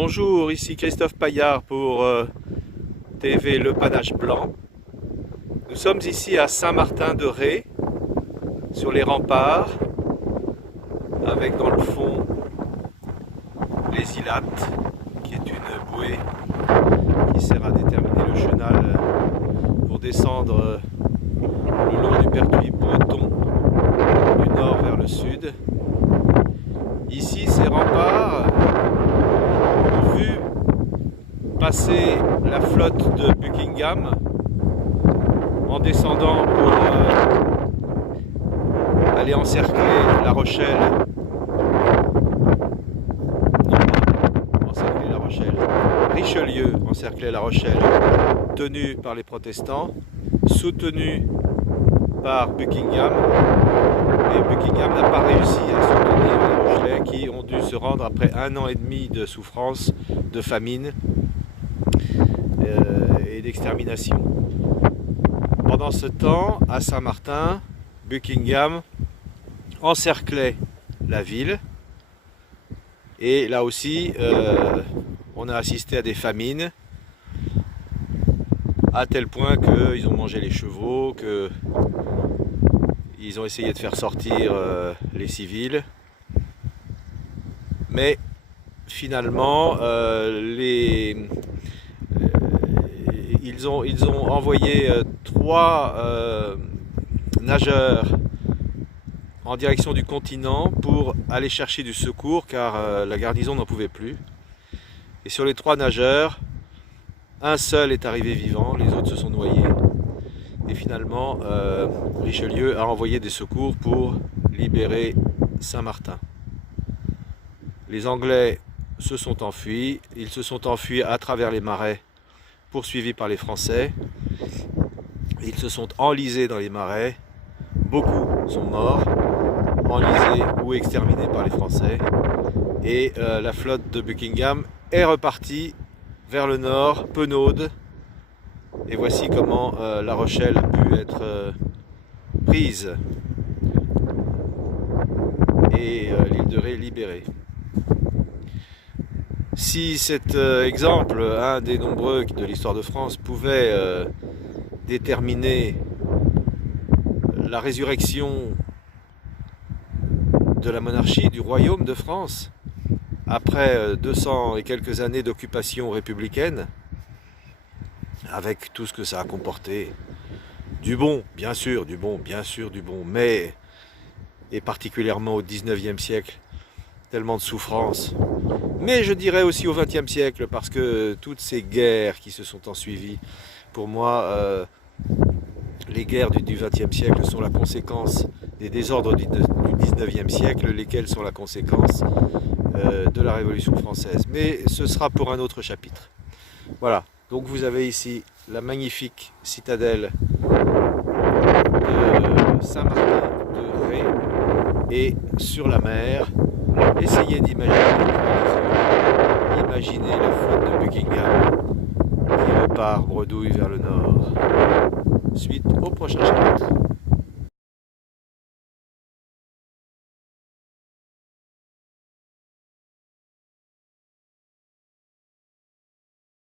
Bonjour, ici Christophe Paillard pour TV Le Panache Blanc. Nous sommes ici à Saint-Martin-de-Ré, sur les remparts, avec dans le fond les Ilattes, qui est une bouée qui sert à déterminer le chenal pour descendre le long du pertuis breton du nord vers le sud. Ici, ces remparts ont vu passer la flotte de Buckingham en descendant pour aller encercler La Rochelle. Non, pas encercler La Rochelle. Richelieu encerclait La Rochelle, tenu par les protestants, soutenu par Buckingham. Et Buckingham n'a pas réussi à soutenir les Rochelais qui ont dû se rendre après 1 an et demi de souffrance, de famine et d'extermination. Pendant ce temps, à Saint-Martin, Buckingham encerclait la ville et là aussi on a assisté à des famines à tel point qu'ils ont mangé les chevaux, qu'ils ont essayé de faire sortir les civils, mais finalement ils ont envoyé 3 nageurs en direction du continent pour aller chercher du secours car la garnison n'en pouvait plus. Et sur les 3 nageurs, un seul est arrivé vivant, les autres se sont noyés. Et finalement, Richelieu a envoyé des secours pour libérer Saint-Martin. Les Anglais se sont enfuis, ils se sont enfuis à travers les marais, poursuivis par les Français. Ils se sont enlisés dans les marais, beaucoup sont morts, enlisés ou exterminés par les Français. Et la flotte de Buckingham est repartie vers le nord, Penaude. Et voici comment La Rochelle a pu être prise et l'île de Ré libérée. Si cet exemple, un des nombreux de l'histoire de France, pouvait déterminer la résurrection de la monarchie, du royaume de France, après 200 et quelques années d'occupation républicaine, avec tout ce que ça a comporté, du bon, bien sûr, du bon, mais, et particulièrement au 19e siècle, tellement de souffrances, mais je dirais aussi au 20e siècle, parce que toutes ces guerres qui se sont ensuivies, pour moi, les guerres du 20e siècle sont la conséquence des désordres du 19e siècle, lesquels sont la conséquence de la Révolution française. Mais ce sera pour un autre chapitre. Voilà. Donc vous avez ici la magnifique citadelle de Saint-Martin-de-Ré et sur la mer, essayez d'imaginer la flotte de Buckingham qui repart bredouille vers le nord. Suite au prochain chapitre.